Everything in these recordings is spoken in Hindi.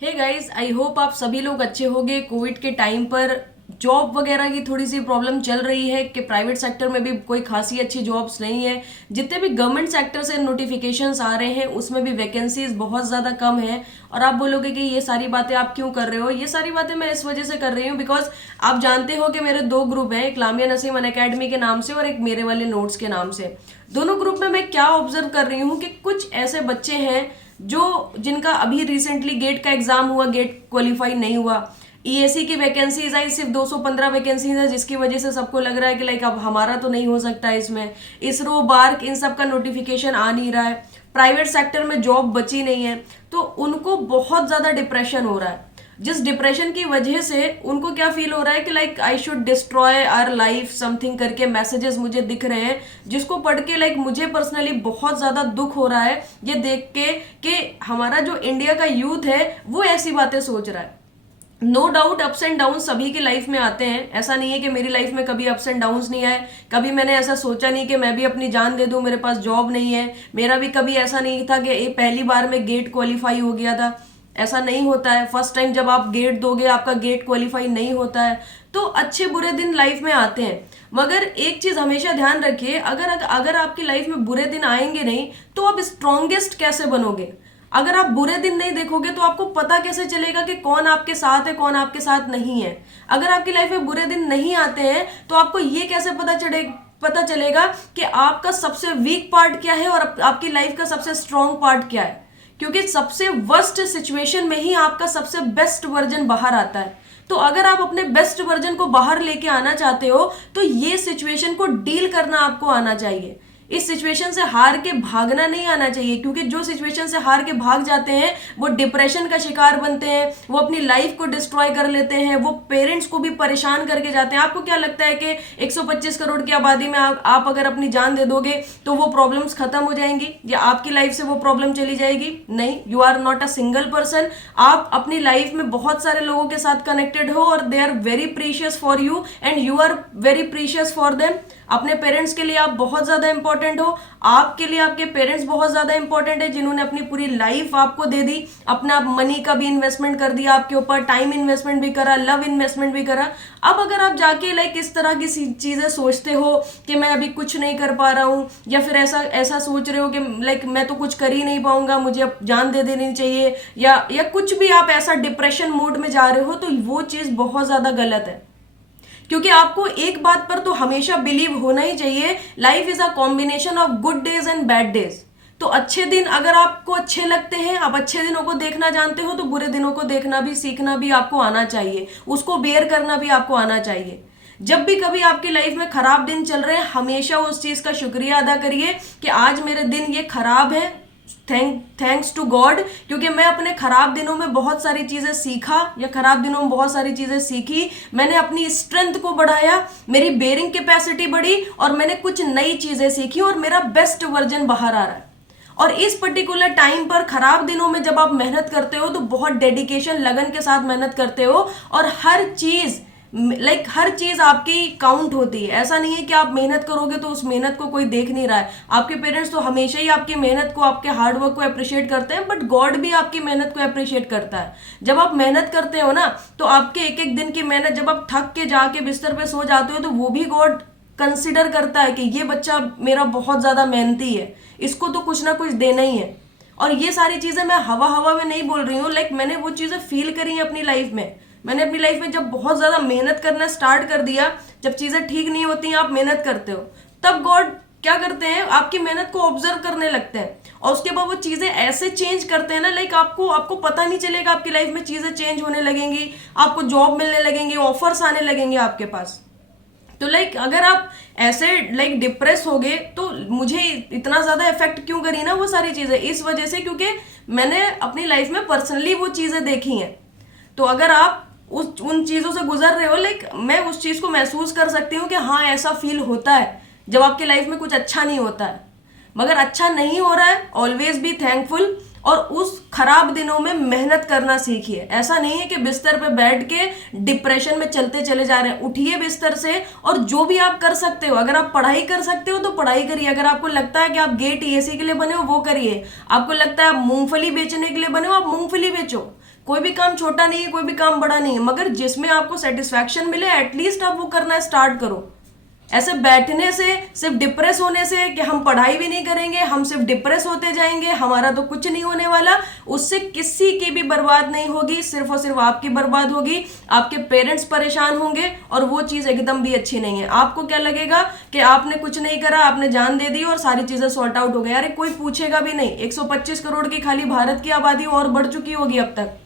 हे गाइस, आई होप आप सभी लोग अच्छे होंगे। कोविड के टाइम पर जॉब वगैरह की थोड़ी सी प्रॉब्लम चल रही है कि प्राइवेट सेक्टर में भी कोई खासी अच्छी जॉब्स नहीं है। जितने भी गवर्नमेंट सेक्टर से नोटिफिकेशंस आ रहे हैं उसमें भी वैकेंसीज बहुत ज़्यादा कम है। और आप बोलोगे कि ये सारी बातें आप क्यों कर रहे हो। ये सारी बातें मैं इस वजह से कर रही हूँ बिकॉज आप जानते हो कि मेरे दो ग्रुप हैं, एक लामिया नसीम अनअकैडमी के नाम से और एक मेरे वाले नोट्स के नाम से। दोनों ग्रुप में मैं क्या ऑब्जर्व कर रही हूँ कि कुछ ऐसे बच्चे हैं जो जिनका अभी रिसेंटली गेट का एग्जाम हुआ, गेट क्वालिफाई नहीं हुआ। ईएसी की वैकेंसीज आई, सिर्फ 215 वैकेंसीज है, जिसकी वजह से सबको लग रहा है कि लाइक अब हमारा तो नहीं हो सकता इसमें। इसरो, बार्क, इन सब का नोटिफिकेशन आ नहीं रहा है। प्राइवेट सेक्टर में जॉब बची नहीं है, तो उनको बहुत ज्यादा डिप्रेशन हो रहा है। जिस डिप्रेशन की वजह से उनको क्या फील हो रहा है कि like I should destroy our life something करके मैसेजेस मुझे दिख रहे हैं, जिसको पढ़ के लाइक मुझे पर्सनली बहुत ज्यादा दुख हो रहा है ये देख के कि हमारा जो इंडिया का यूथ है वो ऐसी बातें सोच रहा है। No doubt ups and down सभी की लाइफ में आते हैं। ऐसा नहीं है कि मेरी लाइफ में कभी अप्स एंड डाउन्स नहीं आए। कभी मैंने ऐसा सोचा नहीं कि मैं भी अपनी जान दे दूं, मेरे पास जॉब नहीं है। मेरा भी कभी ऐसा नहीं था कि ये पहली बार में गेट क्वालिफाई हो गया था। ऐसा नहीं होता है। फर्स्ट टाइम जब आप गेट दोगे आपका गेट क्वालिफाई नहीं होता है। तो अच्छे बुरे दिन लाइफ में आते हैं, मगर एक चीज हमेशा ध्यान रखिए, अगर अगर आपकी लाइफ में बुरे दिन आएंगे नहीं तो आप स्ट्रॉन्गेस्ट कैसे बनोगे। अगर आप बुरे दिन नहीं देखोगे तो आपको पता कैसे चलेगा कि कौन आपके साथ है, कौन आपके साथ नहीं है। अगर आपकी लाइफ में बुरे दिन नहीं आते हैं तो आपको ये कैसे पता चलेगा कि आपका सबसे वीक पार्ट क्या है और आपकी लाइफ का सबसे स्ट्रॉन्ग पार्ट क्या है। क्योंकि सबसे वर्स्ट सिचुएशन में ही आपका सबसे बेस्ट वर्जन बाहर आता है। तो अगर आप अपने बेस्ट वर्जन को बाहर लेके आना चाहते हो तो ये सिचुएशन को डील करना आपको आना चाहिए। इस सिचुएशन से हार के भागना नहीं आना चाहिए, क्योंकि जो सिचुएशन से हार के भाग जाते हैं वो डिप्रेशन का शिकार बनते हैं, वो अपनी लाइफ को डिस्ट्रॉय कर लेते हैं, वो पेरेंट्स को भी परेशान करके जाते हैं। आपको क्या लगता है कि 125 करोड़ की आबादी में आप अगर अपनी जान दे दोगे तो वो प्रॉब्लम्स खत्म हो जाएंगी या आपकी लाइफ से वो प्रॉब्लम चली जाएगी? नहीं, you are not a single person. आप अपनी लाइफ में बहुत सारे लोगों के साथ कनेक्टेड हो और they are very precious for you and you are very precious for them. अपने पेरेंट्स के लिए आप बहुत ज्यादा इंपॉर्टेंट हो। आपके लिए आपके पेरेंट्स बहुत ज्यादा इंपॉर्टेंट है, जिन्होंने अपनी पूरी लाइफ आपको दे दी, अपना मनी का भी इन्वेस्टमेंट कर दिया आपके ऊपर, टाइम इन्वेस्टमेंट भी करा, लव इन्वेस्टमेंट भी करा। अब अगर आप जाके लाइक इस तरह की चीजें सोचते हो कि मैं अभी कुछ नहीं कर पा रहा हूँ, या फिर ऐसा ऐसा सोच रहे हो कि लाइक मैं तो कुछ कर ही नहीं पाऊंगा, मुझे अब जान दे देनी चाहिए, या कुछ भी आप ऐसा डिप्रेशन मोड में जा रहे हो, तो वो चीज बहुत ज्यादा गलत है। क्योंकि आपको एक बात पर तो हमेशा बिलीव होना ही चाहिए, life is a combination of good days and bad days. तो अच्छे दिन अगर आपको अच्छे लगते हैं, आप अच्छे दिनों को देखना जानते हो, तो बुरे दिनों को देखना भी, सीखना भी आपको आना चाहिए, उसको बेयर करना भी आपको आना चाहिए। जब भी कभी आपकी लाइफ में खराब दिन चल रहे हैं, हमेशा उस चीज का शुक्रिया अदा करिए कि आज मेरे दिन ये खराब है, थैंक्स टू गॉड, क्योंकि मैं अपने खराब दिनों में बहुत सारी चीजें सीखा, या खराब दिनों में बहुत सारी चीजें सीखी। मैंने अपनी स्ट्रेंथ को बढ़ाया, मेरी बेयरिंग कैपेसिटी बढ़ी और मैंने कुछ नई चीजें सीखी और मेरा बेस्ट वर्जन बाहर आ रहा है। और इस पर्टिकुलर टाइम पर, खराब दिनों में जब आप मेहनत करते हो तो बहुत डेडिकेशन, लगन के साथ मेहनत करते हो और हर चीज हर चीज आपकी काउंट होती है। ऐसा नहीं है कि आप मेहनत करोगे तो उस मेहनत को कोई देख नहीं रहा है। आपके पेरेंट्स तो हमेशा ही आपकी मेहनत को, आपके हार्डवर्क को अप्रिशिएट करते हैं, बट गॉड भी आपकी मेहनत को अप्रिशिएट करता है। जब आप मेहनत करते हो ना, तो आपके एक एक दिन की मेहनत, जब आप थक के जाके बिस्तर पे सो जाते हो, तो वो भी गॉड कंसिडर करता है कि ये बच्चा मेरा बहुत ज्यादा मेहनती है, इसको तो कुछ ना कुछ देना ही है। और ये सारी चीजें मैं हवा हवा में नहीं बोल रही हूँ, मैंने वो चीजें फील करी हैं अपनी लाइफ में। मैंने अपनी लाइफ में जब बहुत ज्यादा मेहनत करना स्टार्ट कर दिया, जब चीजें ठीक नहीं होती हैं, आप मेहनत करते हो, तब गॉड क्या करते हैं, आपकी मेहनत को ऑब्जर्व करने लगते हैं और उसके बाद वो चीजें ऐसे चेंज करते हैं ना, आपको पता नहीं चलेगा, आपकी लाइफ में चीजें चेंज होने लगेंगी, आपको जॉब मिलने लगेंगी, ऑफर्स आने लगेंगे आपके पास। तो अगर आप ऐसे डिप्रेस हो गए, तो मुझे इतना ज्यादा इफेक्ट क्यों करी ना वो सारी चीजें, इस वजह से क्योंकि मैंने अपनी लाइफ में पर्सनली वो चीजें देखी हैं। तो अगर आप उन चीजों से गुजर रहे हो, मैं उस चीज को महसूस कर सकती हूँ कि हाँ, ऐसा फील होता है जब आपकी लाइफ में कुछ अच्छा नहीं होता है। मगर अच्छा नहीं हो रहा है, ऑलवेज बी थैंकफुल और उस खराब दिनों में मेहनत करना सीखिए। ऐसा नहीं है कि बिस्तर पे बैठ के डिप्रेशन में चलते चले जा रहे हैं। उठिए बिस्तर से और जो भी आप कर सकते हो, अगर आप पढ़ाई कर सकते हो तो पढ़ाई करिए। अगर आपको लगता है कि आप गेट एसी के लिए बने हो वो करिए। आपको लगता है आप मूंगफली बेचने के लिए बने हो, आप मूंगफली बेचो। कोई भी काम छोटा नहीं है, कोई भी काम बड़ा नहीं है, मगर जिसमें आपको सेटिस्फैक्शन मिले एटलीस्ट आप वो करना स्टार्ट करो। ऐसे बैठने से, सिर्फ डिप्रेस होने से कि हम पढ़ाई भी नहीं करेंगे, हम सिर्फ डिप्रेस होते जाएंगे, हमारा तो कुछ नहीं होने वाला, उससे किसी की भी बर्बाद नहीं होगी, सिर्फ और सिर्फ आपकी बर्बाद होगी। आपके पेरेंट्स परेशान होंगे और वो चीज़ एकदम भी अच्छी नहीं है। आपको क्या लगेगा कि आपने कुछ नहीं करा, आपने जान दे दी और सारी चीज़ें सॉर्ट आउट हो गई। अरे कोई पूछेगा भी नहीं। 125 करोड़ की खाली भारत की आबादी और बढ़ चुकी होगी अब तक,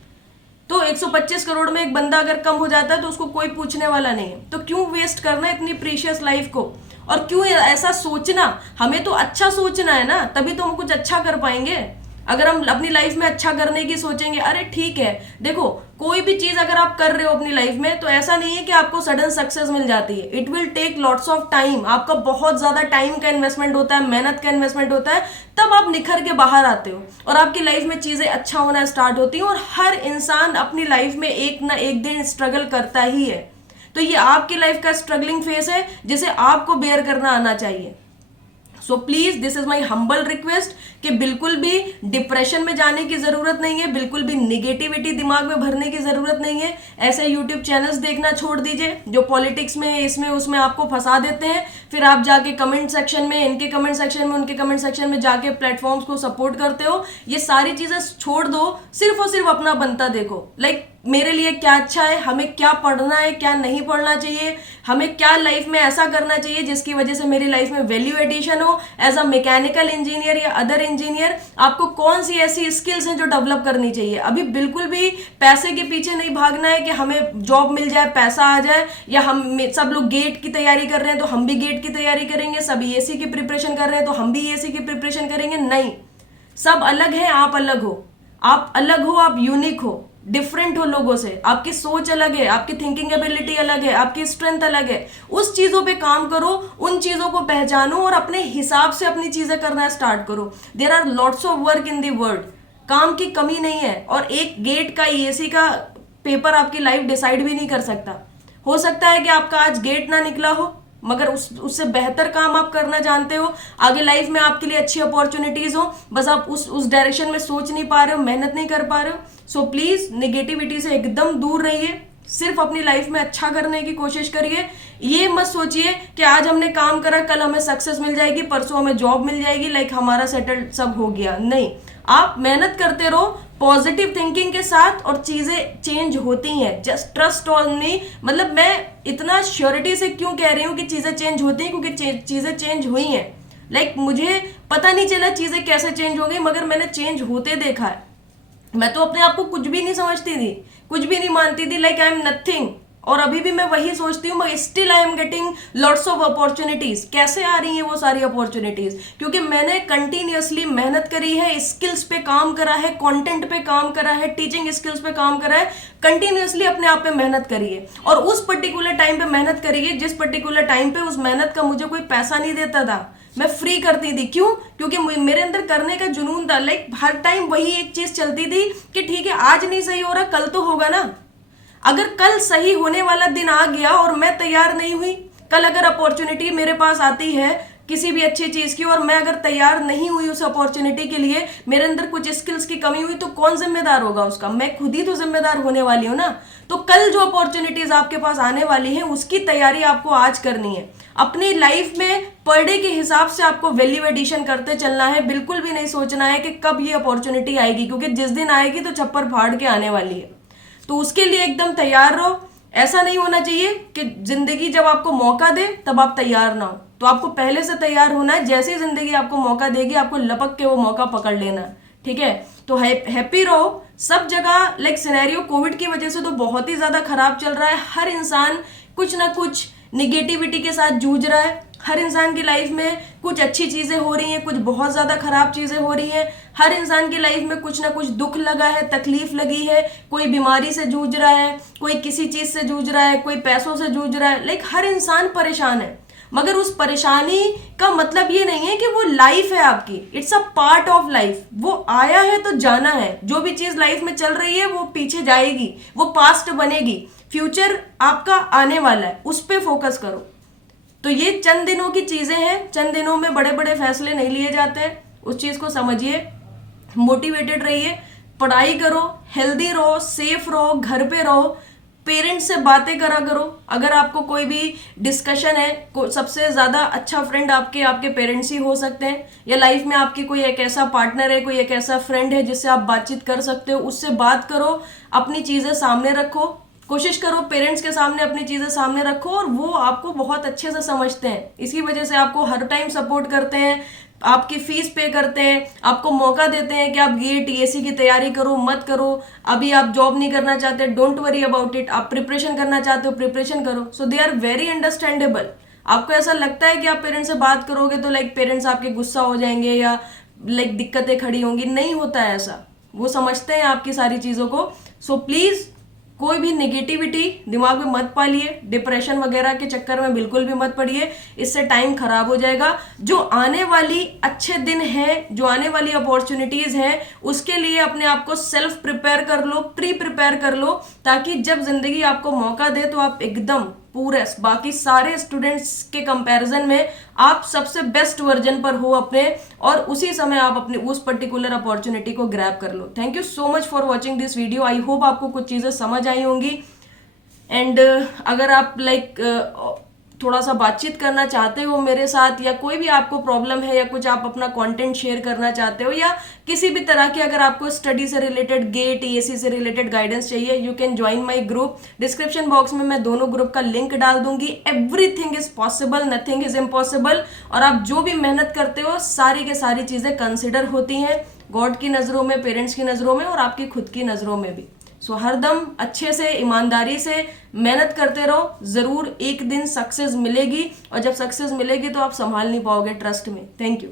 तो 125 करोड़ में एक बंदा अगर कम हो जाता है तो उसको कोई पूछने वाला नहीं है। तो क्यों वेस्ट करना इतनी प्रीशियस लाइफ को, और क्यों ऐसा सोचना। हमें तो अच्छा सोचना है ना, तभी तो हम कुछ अच्छा कर पाएंगे। अगर हम अपनी लाइफ में अच्छा करने की सोचेंगे, अरे ठीक है, देखो कोई भी चीज अगर आप कर रहे हो अपनी लाइफ में तो ऐसा नहीं है कि आपको सडन सक्सेस मिल जाती है। It will take lots of time. आपका बहुत ज्यादा टाइम का इन्वेस्टमेंट होता है, मेहनत का इन्वेस्टमेंट होता है, तब आप निखर के बाहर आते हो और आपकी लाइफ में चीजें अच्छा होना स्टार्ट होती हैं। और हर इंसान अपनी लाइफ में एक ना एक दिन स्ट्रगल करता ही है। तो ये आपकी लाइफ का स्ट्रगलिंग फेस है जिसे आपको बेयर करना आना चाहिए। So please, this is my humble request कि बिल्कुल भी डिप्रेशन में जाने की जरूरत नहीं है, बिल्कुल भी निगेटिविटी दिमाग में भरने की जरूरत नहीं है। ऐसे यूट्यूब चैनल्स देखना छोड़ दीजिए जो पॉलिटिक्स में, इसमें उसमें आपको फंसा देते हैं। फिर आप जाके कमेंट सेक्शन में, इनके कमेंट सेक्शन में, उनके कमेंट सेक्शन में जाके प्लेटफॉर्म्स को सपोर्ट करते हो। ये सारी चीजें छोड़ दो, सिर्फ और सिर्फ अपना बनता देखो। लाइक मेरे लिए क्या अच्छा है, हमें क्या पढ़ना है, क्या नहीं पढ़ना चाहिए, हमें क्या लाइफ में ऐसा करना चाहिए जिसकी वजह से मेरी लाइफ में वैल्यू एडिशन हो। एज अ मैकेनिकल इंजीनियर या अदर इंजीनियर आपको कौन सी ऐसी स्किल्स हैं जो डेवलप करनी चाहिए। अभी बिल्कुल भी पैसे के पीछे नहीं भागना है कि हमें जॉब मिल जाए, पैसा आ जाए, या हम सब लोग गेट की तैयारी कर रहे हैं तो हम भी गेट की तैयारी करेंगे, सब एसी की प्रिपरेशन कर रहे हैं तो हम भी एसी की प्रिपरेशन करेंगे। नहीं, सब अलग है, आप अलग हो, आप अलग हो, आप यूनिक हो, डिफरेंट हो लोगों से। आपकी सोच अलग है, आपकी थिंकिंग एबिलिटी अलग है, आपकी स्ट्रेंथ अलग है। उस चीजों पे काम करो, उन चीजों को पहचानो और अपने हिसाब से अपनी चीजें करना स्टार्ट करो। There are lots of work in the world, काम की कमी नहीं है। और एक गेट का, एसी का पेपर आपकी लाइफ डिसाइड भी नहीं कर सकता। हो सकता है कि आपका आज गेट ना निकला हो, मगर उससे बेहतर काम आप करना जानते हो, आगे लाइफ में आपके लिए अच्छी अपॉर्चुनिटीज हो, बस आप उस डायरेक्शन में सोच नहीं पा रहे हो, मेहनत नहीं कर पा रहे हो। सो प्लीज निगेटिविटी से एकदम दूर रहिए, सिर्फ अपनी लाइफ में अच्छा करने की कोशिश करिए। ये मत सोचिए कि आज हमने काम करा कल हमें सक्सेस मिल जाएगी, परसों हमें जॉब मिल जाएगी, लाइक हमारा सेटल्ड सब हो गया। नहीं, आप मेहनत करते रहो पॉजिटिव थिंकिंग के साथ और चीजें चेंज होती हैं। Just trust on me. मतलब मैं इतना श्योरिटी से क्यों कह रही हूँ कि चीजें चेंज होती हैं, क्योंकि चीजें चेंज हुई हैं। लाइक मुझे पता नहीं चला चीजें कैसे चेंज हो गई, मगर मैंने चेंज होते देखा है। मैं तो अपने आप को कुछ भी नहीं समझती थी, कुछ भी नहीं मानती थी, लाइक आई एम नथिंग। और अभी भी मैं वही सोचती हूँ, मगर still I am getting lots of opportunities. कैसे आ रही हैं वो सारी अपॉर्चुनिटीज? क्योंकि मैंने कंटिन्यूअसली मेहनत करी है, स्किल्स पे काम करा है, कंटेंट पे काम करा है, टीचिंग स्किल्स पे काम करा है, कंटिन्यूअसली अपने आप पे मेहनत करी है। और उस पर्टिकुलर टाइम पे मेहनत करी है जिस पर्टिकुलर टाइम पे उस मेहनत का मुझे कोई पैसा नहीं देता था, मैं फ्री करती थी। क्यों? क्योंकि मेरे अंदर करने का जुनून था। लाइक हर टाइम वही एक चीज चलती थी कि ठीक है आज नहीं सही हो रहा, कल तो होगा ना। अगर कल सही होने वाला दिन आ गया और मैं तैयार नहीं हुई, कल अगर अपॉर्चुनिटी मेरे पास आती है किसी भी अच्छी चीज की और मैं अगर तैयार नहीं हुई उस अपॉर्चुनिटी के लिए, मेरे अंदर कुछ स्किल्स की कमी हुई, तो कौन जिम्मेदार होगा उसका? मैं खुद ही तो जिम्मेदार होने वाली हूं ना। तो कल जो अपॉर्चुनिटीज आपके पास आने वाली हैं उसकी तैयारी आपको आज करनी है। अपनी लाइफ में पर डे के हिसाब से आपको वैल्यू एडिशन करते चलना है। बिल्कुल भी नहीं सोचना है कि कब ये अपॉर्चुनिटी आएगी, क्योंकि जिस दिन आएगी तो छप्पर फाड़ के आने वाली है। तो उसके लिए एकदम तैयार रहो। ऐसा नहीं होना चाहिए कि जिंदगी जब आपको मौका दे तब आप तैयार ना हो। तो आपको पहले से तैयार होना है, जैसे ही जिंदगी आपको मौका देगी आपको लपक के वो मौका पकड़ लेना। ठीक है? तो हैप्पी रहो सब जगह। लाइक सिनेरियो कोविड की वजह से तो बहुत ही ज्यादा खराब चल रहा है। हर इंसान कुछ ना कुछ निगेटिविटी के साथ जूझ रहा है। हर इंसान की लाइफ में कुछ अच्छी चीजें हो रही हैं, कुछ बहुत ज्यादा खराब चीजें हो रही हैं। हर इंसान की लाइफ में कुछ ना कुछ दुख लगा है, तकलीफ लगी है, कोई बीमारी से जूझ रहा है, कोई किसी चीज से जूझ रहा है, कोई पैसों से जूझ रहा है। लाइक हर इंसान परेशान है। मगर उस परेशानी का मतलब ये नहीं है कि वो लाइफ है आपकी, it's a part of life. वो आया है तो जाना है, जो भी चीज लाइफ में चल रही है वो पीछे जाएगी, वो पास्ट बनेगी, फ्यूचर आपका आने वाला है, उस पर फोकस करो। तो ये चंद दिनों की चीजें हैं, चंद दिनों में बड़े बड़े फैसले नहीं लिए जाते हैं, उस चीज को समझिए, मोटिवेटेड रहिए, पढ़ाई करो, हेल्दी रहो, सेफ रहो, घर पे रहो, पेरेंट्स से बातें करा करो। अगर आपको कोई भी डिस्कशन है, सबसे ज्यादा अच्छा फ्रेंड आपके पेरेंट्स ही हो सकते हैं, या लाइफ में आपकी कोई एक ऐसा पार्टनर है, कोई एक ऐसा फ्रेंड है जिससे आप बातचीत कर सकते हो, उससे बात करो, अपनी चीजें सामने रखो, कोशिश करो पेरेंट्स के सामने अपनी चीजें सामने रखो, और वो आपको बहुत अच्छे से समझते हैं, इसी वजह से आपको हर टाइम सपोर्ट करते हैं, आपकी फीस पे करते हैं, आपको मौका देते हैं कि आप गेट टीएससी की तैयारी करो, मत करो, अभी आप जॉब नहीं करना चाहते, डोंट वरी अबाउट इट, आप प्रिपरेशन करना चाहते हो, प्रिपरेशन करो। सो दे आर वेरी अंडरस्टैंडेबल। आपको ऐसा लगता है कि आप पेरेंट्स से बात करोगे तो लाइक पेरेंट्स आपके गुस्सा हो जाएंगे या लाइक दिक्कतें खड़ी होंगी, नहीं होता है ऐसा, वो समझते हैं आपकी सारी चीजों को। सो प्लीज कोई भी नेगेटिविटी दिमाग में मत पालिए, डिप्रेशन वगैरह के चक्कर में बिल्कुल भी मत पड़िए, इससे टाइम खराब हो जाएगा। जो आने वाली अच्छे दिन है, जो आने वाली अपॉर्चुनिटीज हैं, उसके लिए अपने आप को सेल्फ प्रिपेयर कर लो, प्री प्रिपेयर कर लो, ताकि जब जिंदगी आपको मौका दे तो आप एकदम पूरे बाकी सारे स्टूडेंट्स के कंपैरिजन में आप सबसे बेस्ट वर्जन पर हो अपने, और उसी समय आप अपने उस पर्टिकुलर अपॉर्चुनिटी को ग्रैब कर लो। Thank you so much for watching this video. I hope आपको कुछ चीज़ें समझ आई होंगी। एंड अगर आप थोड़ा सा बातचीत करना चाहते हो मेरे साथ, या कोई भी आपको प्रॉब्लम है, या कुछ आप अपना कंटेंट शेयर करना चाहते हो, या किसी भी तरह की अगर आपको स्टडी से रिलेटेड, गेट टीएससी से रिलेटेड गाइडेंस चाहिए, you can join my group. Description box में मैं दोनों ग्रुप का लिंक डाल दूंगी। Everything is possible, nothing is impossible. और आप जो भी मेहनत करते हो, सारी के सारी चीजें कंसिडर होती हैं गॉड की नज़रों में, पेरेंट्स की नज़रों में, और आपकी खुद की नज़रों में भी। सो हरदम अच्छे से, ईमानदारी से मेहनत करते रहो, ज़रूर एक दिन सक्सेस मिलेगी, और जब सक्सेस मिलेगी तो आप संभाल नहीं पाओगे, ट्रस्ट में। Thank you.